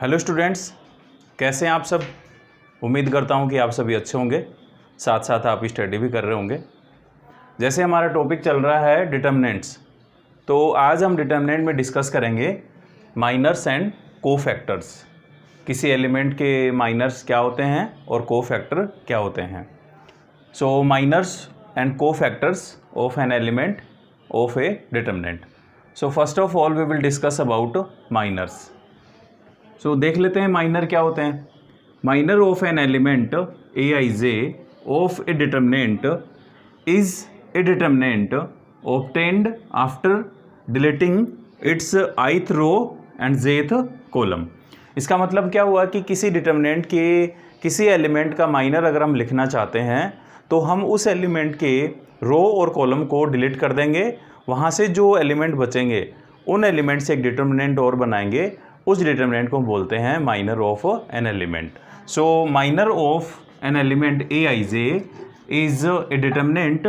Hello students, कैसे हैं आप सब। उम्मीद करता हूं कि आप सभी अच्छे होंगे, साथ साथ आप स्टडी भी कर रहे होंगे। जैसे हमारा टॉपिक चल रहा है डिटर्मिनेंट्स, तो आज हम डिटर्मिनेंट में डिस्कस करेंगे माइनर्स एंड कोफैक्टर्स। किसी एलिमेंट के माइनर्स क्या होते हैं और कोफैक्टर क्या होते हैं। So minors and cofactors of an element of a determinant. So first of all we will discuss about minors. So देख लेते हैं माइनर क्या होते हैं। Minor of an element a i j of a determinant is a determinant obtained after deleting its ith row and jth column. इसका मतलब क्या हुआ कि किसी डिटर्मिनेंट के किसी एलिमेंट का माइनर अगर हम लिखना चाहते हैं तो हम उस एलिमेंट के रो और कॉलम को डिलीट कर देंगे। वहाँ से जो एलिमेंट बचेंगे उन एलिमेंट से एक डिटर्मिनेंट और बनाएंगे। उस डिटर्मिनेंट को बोलते हैं minor of an element. So minor of an element a i j is a determinant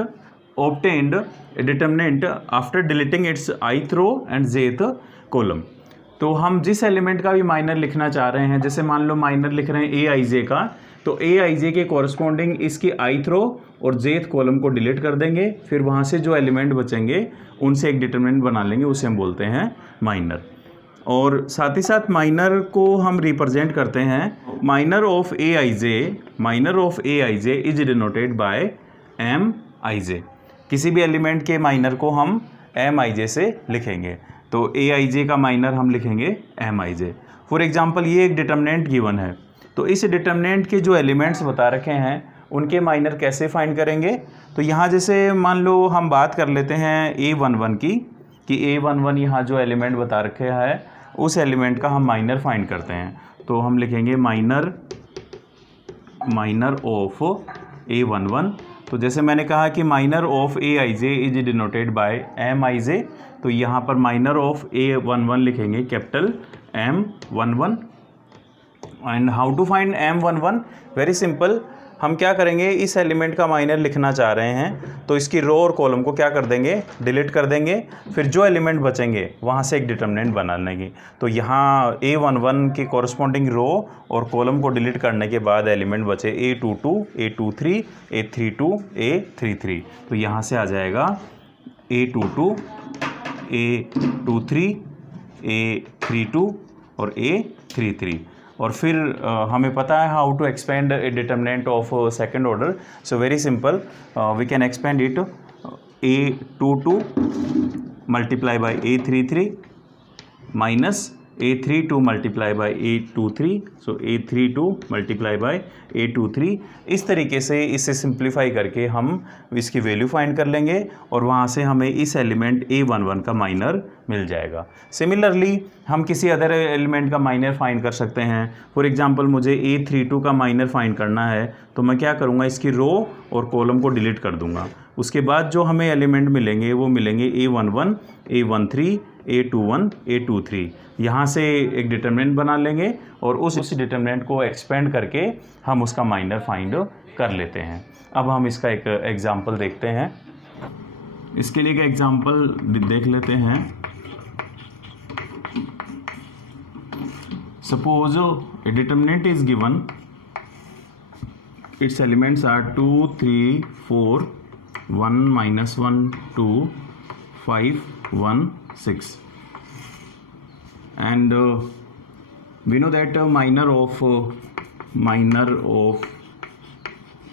obtained a determinant after deleting its ith row and jth column। तो हम जिस एलिमेंट का भी माइनर लिखना चाह रहे हैं, जैसे मान लो माइनर लिख रहे हैं ए आई जे का, तो ए आई जे के कॉरस्पॉन्डिंग इसकी ith रो और jth कॉलम को डिलीट कर देंगे। फिर वहाँ से जो एलिमेंट बचेंगे उनसे एक डिटर्मिनेंट बना लेंगे, उसे हम बोलते हैं माइनर। और साथ ही साथ माइनर को हम रिप्रेजेंट करते हैं minor of a i j. Minor of a i j is denoted by m I j. किसी भी एलिमेंट के माइनर को हम एम आई जे से लिखेंगे, तो ए आई जे का माइनर हम लिखेंगे M I J. For example ये एक डिटर्मिनेंट गिवन है, तो इस डिटर्मिनेंट के जो एलिमेंट्स बता रखे हैं उनके माइनर कैसे फाइंड करेंगे। तो यहाँ जैसे मान लो हम बात कर लेते हैं A11 की, कि A11 यहाँ जो एलिमेंट बता रखे है उस एलिमेंट का हम माइनर फाइंड करते हैं। तो हम लिखेंगे माइनर ऑफ A11। तो जैसे मैंने कहा कि minor of a i j is denoted by m I j, तो यहाँ पर माइनर ऑफ A11 लिखेंगे capital M11। And how to find M11, very simple. हम क्या करेंगे, इस एलिमेंट का माइनर लिखना चाह रहे हैं तो इसकी रो और कॉलम को क्या कर देंगे, डिलीट कर देंगे। फिर जो एलिमेंट बचेंगे वहाँ से एक डिटर्मिनेंट बना लेंगे। तो यहाँ A11 के कॉरस्पॉन्डिंग रो और कॉलम को डिलीट करने के बाद एलिमेंट बचे A22, A23, A32, A33। तो यहाँ से आ जाएगा A22, A23, A32 और A33। और फिर हमें पता है how to expand a determinant of second order. So very simple, we can expand it A22 multiply by A33 minus A32 multiply by A23। So A32 multiply by A23। इस तरीके से इसे सिंप्लीफाई करके हम इसकी वैल्यू फाइंड कर लेंगे और वहाँ से हमें इस एलिमेंट A11 का माइनर मिल जाएगा। सिमिलरली हम किसी अदर एलिमेंट का माइनर फाइंड कर सकते हैं। फॉर एग्जांपल मुझे A32 का माइनर फाइंड करना है, तो मैं क्या करूँगा, इसकी रो और कॉलम को डिलीट कर दूँगा। उसके बाद जो हमें एलिमेंट मिलेंगे वो मिलेंगे A11, A13, A21, A23। यहाँ से एक डिटर्मिनेंट बना लेंगे और उस डिटर्मिनेंट को एक्सपेंड करके हम उसका माइनर फाइंड कर लेते हैं। अब हम इसका एक एग्जांपल देखते हैं। इसके लिए एक एग्जांपल देख लेते हैं। Suppose a determinant is given, its elements are 2, 3, 4, 1, -1, 2, 5, 1, 6, and we know that minor of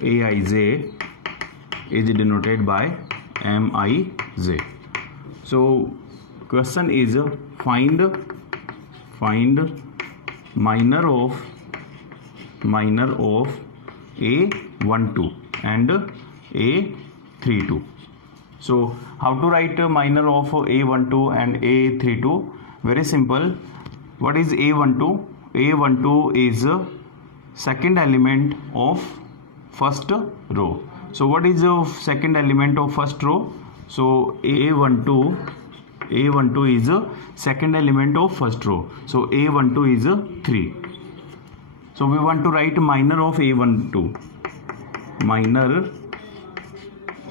Aij is denoted by Mij. So question is find minor of A12 and A32. So how to write minor of A12 and A32? Very simple. What is A12? A12 is second element of first row. So what is the second element of first row? So A12 is second element of first row. So A12 is 3. So we want to write minor of A12. Minor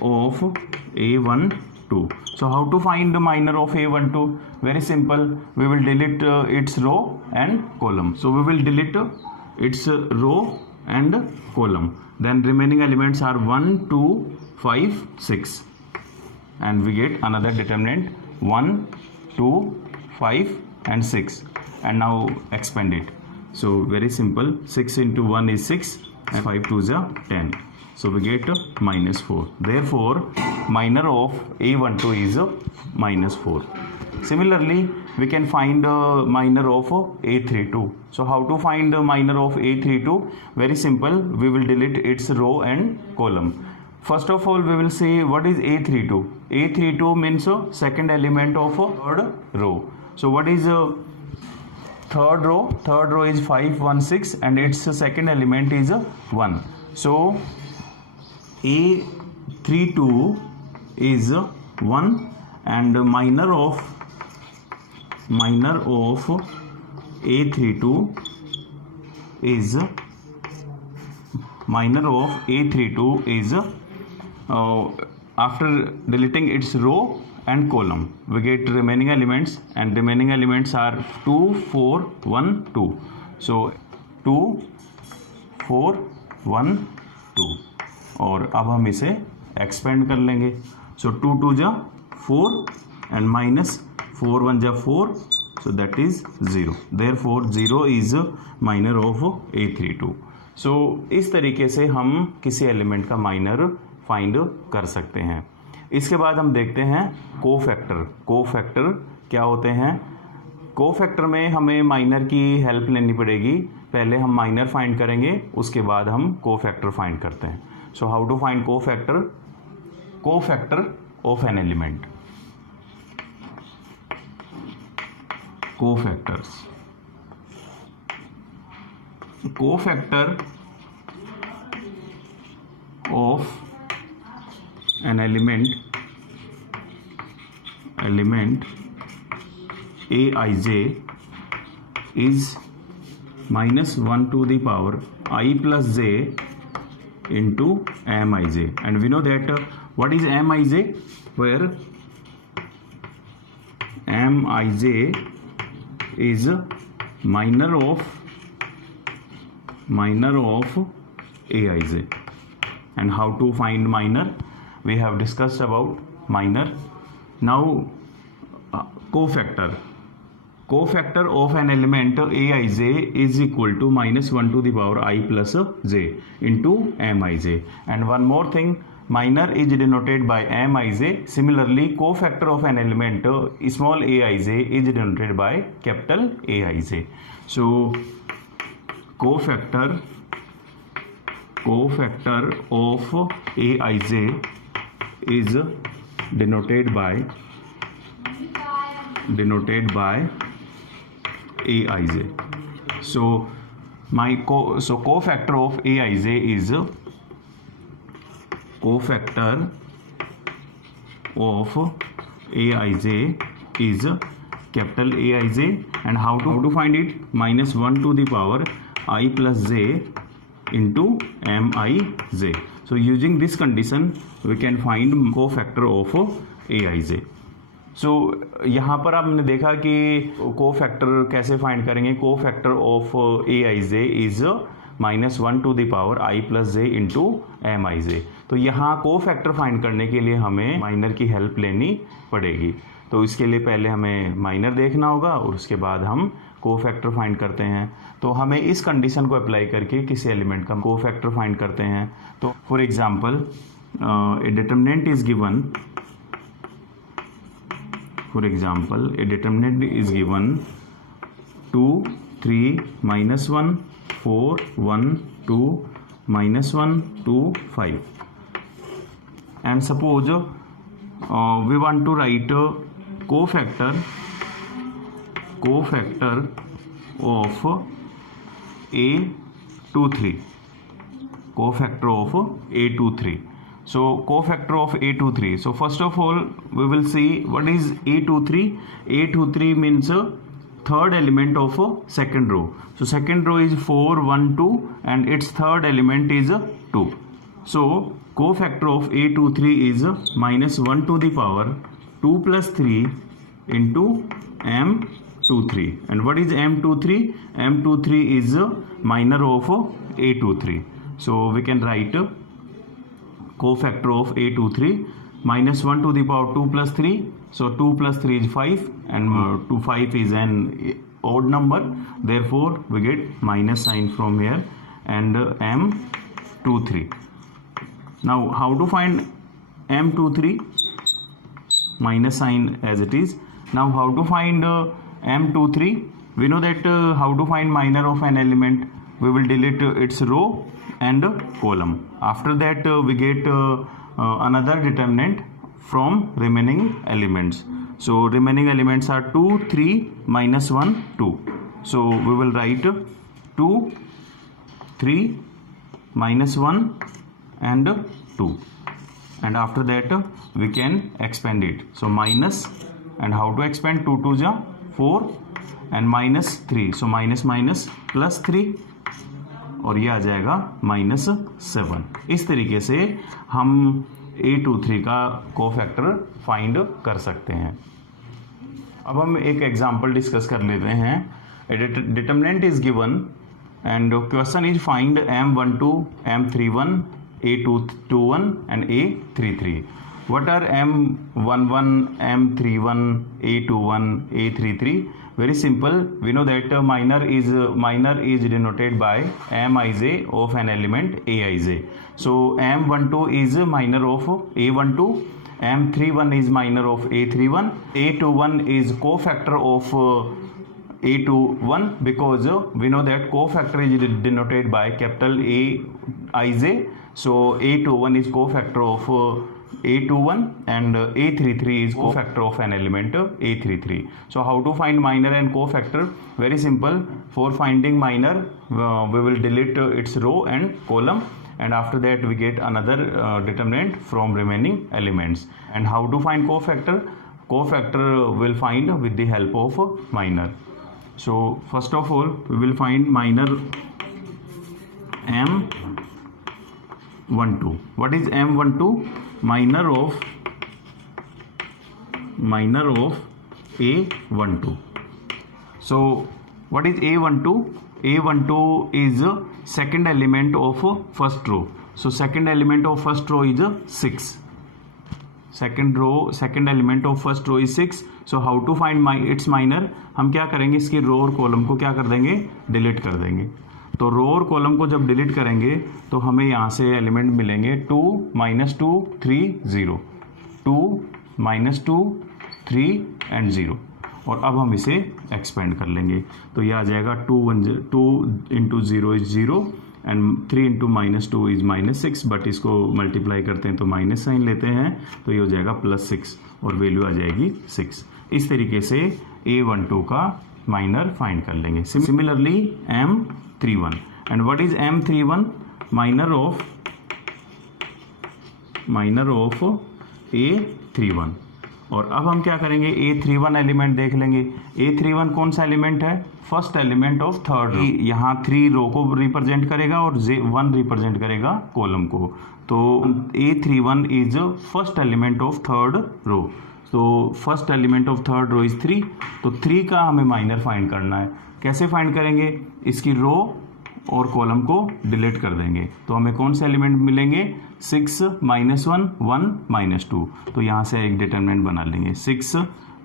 of A12. So how to find the minor of A12? very simple, we will delete its row and column. So we will delete its row and column. Then remaining elements are 1, 2, 5, 6, and we get another determinant 1, 2, 5 and 6. And now expand it. So very simple, 6 into 1 is 6 and 5 2s are 10. So we get -4. Therefore minor of A12 is -4. Similarly, we can find minor of A32. So how to find minor of A32? Very simple, we will delete its row and column. First of all, we will see what is A32. A32 means second element of third row. So what is third row? Third row is 5, 1, 6 and its second element is 1. So A32 is 1 and minor of A32 is after deleting its row and column, we get remaining elements, and remaining elements are 2, 4, 1, 2. So 2, 4, 1, 2. और अब हम इसे expand कर लेंगे. सो 2 2 जा 4 and -4 1 जा 4. So that is 0. Therefore 0 is minor of A32. So इस तरीके से हम किसी एलिमेंट का माइनर फाइंड कर सकते हैं. इसके बाद हम देखते हैं कोफैक्टर. कोफैक्टर क्या होते हैं? कोफैक्टर में हमें माइनर की हेल्प लेनी पड़ेगी. पहले हम माइनर फाइंड करेंगे, उसके बाद हम कोफैक्टर फाइंड करते हैं. So how to find cofactor? Cofactor of an element. Cofactors. Cofactor of an element Aij is -1 to the power I plus j into Mij. And we know that what is Mij? Where Mij is minor of Aij. And how to find minor? We have discussed about minor. Now cofactor. Cofactor of an element Aij is equal to -1 to the power I plus j into Mij. And one more thing, minor is denoted by Mij. Similarly, cofactor of an element small aij is denoted by capital Aij. So cofactor of Aij is denoted by Aij. So cofactor of Aij is capital Aij. And how to find it? -1 to the power I plus j into Mij. So using this condition we can find cofactor of Aij. So यहाँ पर आपने देखा कि cofactor कैसे find करेंगे. Cofactor of Aij is -1 to the power I plus j into Mij. तो यहाँ cofactor find करने के लिए हमें माइनर की हेल्प लेनी पड़ेगी. तो इसके लिए पहले हमें माइनर देखना होगा और उसके बाद हम कोफैक्टर फाइंड करते हैं. तो हमें इस कंडीशन को अप्लाई करके किसी एलिमेंट का कोफैक्टर फाइंड करते हैं. तो for example A determinant is given. For example A determinant is given 2 3 -1 4 1 2 -1 2 5. And suppose we want to write cofactor of A23. Cofactor of A23. So cofactor of A23. So first of all we will see what is A23. A23 means third element of second row. So second row is 4 1 2 and its third element is 2. So cofactor of A23 is -1 to the power 2 plus 3 into M23. And what is M23? M23 is minor of A23. So we can write cofactor of A23 minus 1 to the power 2 plus 3. So 2 plus 3 is 5, and 5 is an odd number. Therefore we get minus sign from here, and M23. Now how to find M23? Minus sign as it is. Now how to find M23? We know that how to find minor of an element. We will delete its row and column. After that we get another determinant from remaining elements. So remaining elements are 2, 3, minus 1, 2. So we will write 2, 3, minus 1 and 2. And after that we can expand it. So minus, and how to expand? 2 2 ja 4 and minus 3. So minus minus plus 3, और ये आ जाएगा minus 7. इस तरीके से हम A23 का cofactor find कर सकते हैं. अब हम एक एग्जांपल डिस्कस कर लेते हैं. Determinant is given and question is find M12, M31, A21 and A33. What are M11, M31, A21, A33? Very simple. We know that minor is denoted by Mij of an element Aij. So M12 is minor of A12, M31 is minor of A31, A21 is cofactor of A21, because we know that cofactor is denoted by capital Aij. So A21 is cofactor of A21, and A33 is cofactor of an element A33. So how to find minor and cofactor? Very simple. For finding minor, we will delete its row and column, and after that we get another determinant from remaining elements. And how to find cofactor? Cofactor will find with the help of minor. So first of all we will find minor M12. What is M12? Minor of A12. So what is A12? A12 is second element of first row. So second element of first row is 6. Second element of first row is 6. So how to find its minor? हम क्या करेंगे? इसकी रो और column को क्या कर देंगे? Delete कर देंगे. तो रो और कॉलम को जब डिलीट करेंगे तो हमें यहाँ से एलिमेंट मिलेंगे 2, -2, 3, 0, 2, -2, 3 एंड 0. और अब हम इसे एक्सपेंड कर लेंगे. तो ये आ जाएगा 2 into 0 is 0 and 3 into -2 is -6. But इसको मल्टीप्लाई करते हैं तो माइनस साइन लेते हैं, तो ये हो जाएगा +6 और वैल्यू आ जाएगी 6. इस तरीके से A12 का माइनर फाइंड कर लेंगे. Similarly M31. And what is M31? Minor of A31. और अब हम क्या करेंगे? A31 एलिमेंट देख लेंगे. A31 कौन सा एलिमेंट है? First element of third row. यहाँ 3 रो को रिप्रेजेंट करेगा और 1 रिप्रेजेंट करेगा कॉलम को. तो A31 is first element of third row. तो first element of third row is 3. तो 3 का हमें माइनर फाइंड करना है. कैसे फाइंड करेंगे? इसकी रो और कॉलम को डिलीट कर देंगे. तो हमें कौन से एलिमेंट मिलेंगे? 6, -1, 1, -2. तो यहाँ से एक डिटरमिनेंट बना लेंगे 6,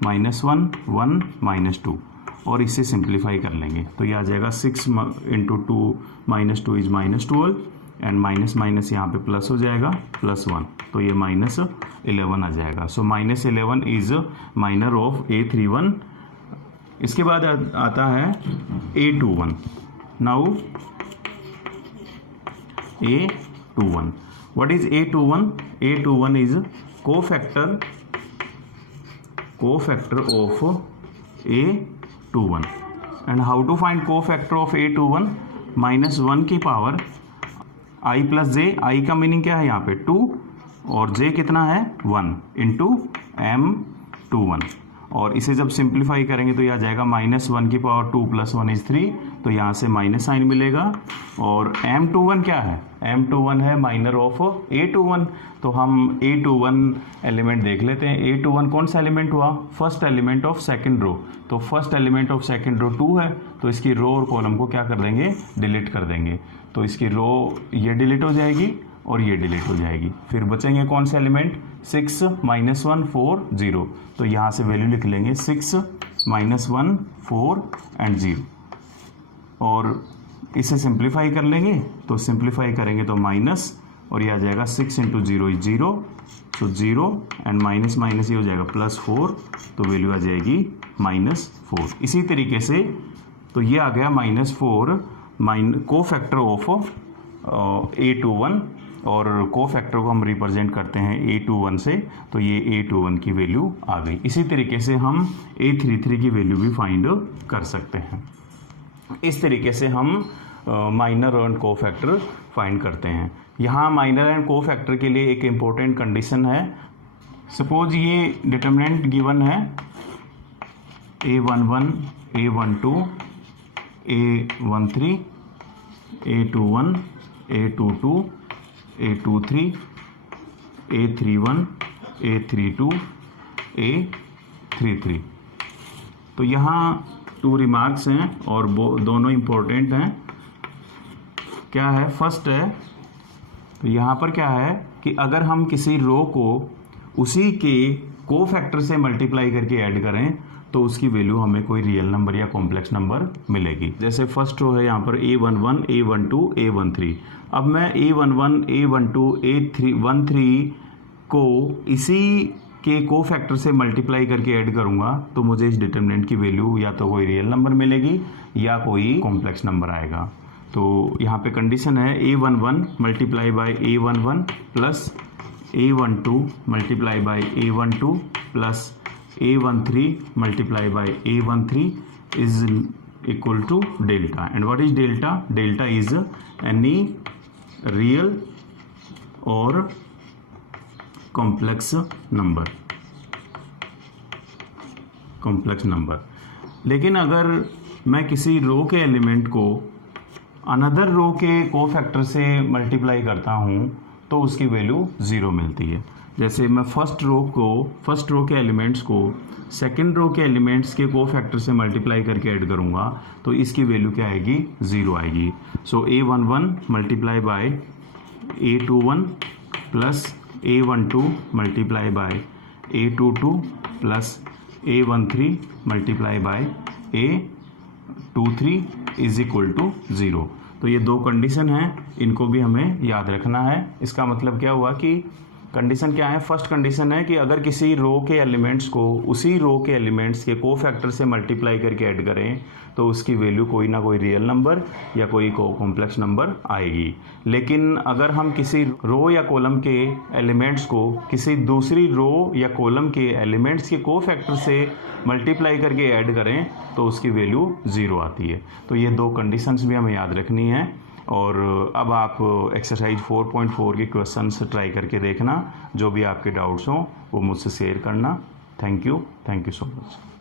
-1, 1, -2 और इसे सिंप्लीफाई कर लेंगे. तो ये आ जाएगा 6 into 2 -2 is -12 and minus minus यहाँ पे प्लस हो जाएगा +1. तो ये -11 आ जाएगा. सो -11 इज माइनर ऑफ A31. इसके बाद आता है A21. Now A21. What is A21? A21 is cofactor of A21. And how to find cofactor of A21? -1 की power I plus j. I का मीनिंग क्या है यहाँ पे? 2 और j कितना है? 1 इंटू M21. और इसे जब सिंप्लीफाई करेंगे तो यह आ जाएगा -1 की पावर 2 + 1 = 3, तो यहाँ से माइनस साइन मिलेगा। और m21 क्या है? m21 है माइनर ऑफ a21, तो हम a21 एलिमेंट देख लेते हैं। a21 कौन सा एलिमेंट हुआ? First element of second row, तो first element of second row 2 है, तो इसकी रो और कॉलम को क्या कर देंगे? डिलीट कर देंगे। तो इसकी रो ये डिलीट हो जाएगी और ये डिलीट हो जाएगी। फिर बचेंगे कौन से एलिमेंट? 6 - 1 4 0, तो यहाँ से वैल्यू लिख लेंगे 6 - 1 4 एंड 0, और इसे सिंप्लीफाई कर लेंगे, तो सिंप्लीफाई करेंगे तो माइनस, और ये आ जाएगा 6 × 0 = 0, तो 0 एंड माइनस माइनस ये हो जाएगा +4, तो वैल्यू आ जाएगी -4। इसी तरीके से तो ये आ गया -4 को फैक्टर ऑफ a21, और को फैक्टर को हम रिप्रेजेंट करते हैं a21 से, तो ये a21 की वैल्यू आ गई। इसी तरीके से हम a33 की वैल्यू भी फाइंड कर सकते हैं। इस तरीके से हम माइनर एंड को फैक्टर फाइंड करते हैं। यहाँ माइनर एंड को फैक्टर के लिए एक इम्पोर्टेंट कंडीशन है। सपोज ये डिटरमिनेंट गिवन है a11 a12 a13 a21 a22 a23 a31 a32 a33। तो यहाँ 2 रिमार्क्स हैं और दोनों इम्पोर्टेंट हैं। क्या है? फर्स्ट है, तो यहाँ पर क्या है कि अगर हम किसी रो को उसी के को फैक्टर से मल्टीप्लाई करके ऐड करें तो उसकी वैल्यू हमें कोई रियल नंबर या कॉम्प्लेक्स नंबर मिलेगी। जैसे फर्स्ट रो है यहाँ पर a11 a12 a13। अब मैं a11 a12 a13 को इसी के को फैक्टर से मल्टीप्लाई करके ऐड करूँगा तो मुझे इस डिटरमिनेंट की वैल्यू या तो कोई रियल नंबर मिलेगी या कोई कॉम्प्लेक्स नंबर आएगा। तो यहाँ पे कंडीशन है a11 multiply by a11 plus a12 multiply by a12 plus a13 multiply by a13 is equal to delta. And what is delta? Delta is any real और complex number. लेकिन अगर मैं किसी रो के एलिमेंट को अनदर रो के को factor से मल्टीप्लाई करता हूँ तो उसकी वैल्यू 0 मिलती है। जैसे मैं फर्स्ट रो के एलिमेंट्स को सेकंड रो के एलिमेंट्स के को फैक्टर से मल्टीप्लाई करके ऐड करूँगा तो इसकी वैल्यू क्या आएगी? 0 आएगी। So a11 multiply by a21 plus a12 multiply by a22 plus a13 multiply by a23 is equal to 0। तो ये 2 कंडीशन हैं, इनको भी हमें याद रखना है। इसका मतलब क्या हुआ कि कंडीशन क्या है? फर्स्ट कंडीशन है कि अगर किसी रो के एलिमेंट्स को उसी रो के एलिमेंट्स के को फैक्टर से मल्टीप्लाई करके ऐड करें तो उसकी वैल्यू कोई ना कोई रियल नंबर या कोई कॉम्प्लेक्स नंबर आएगी। लेकिन अगर हम किसी रो या कॉलम के एलिमेंट्स को किसी दूसरी रो या कॉलम के एलिमेंट्स के को फैक्टर से मल्टीप्लाई करके ऐड करें तो उसकी वैल्यू 0 आती है। तो ये 2 कंडीशंस भी हमें याद रखनी है। और अब आप एक्सरसाइज 4.4 के क्वेश्चंस ट्राई करके देखना। जो भी आपके डाउट्स हों वो मुझसे शेयर करना। Thank you so much.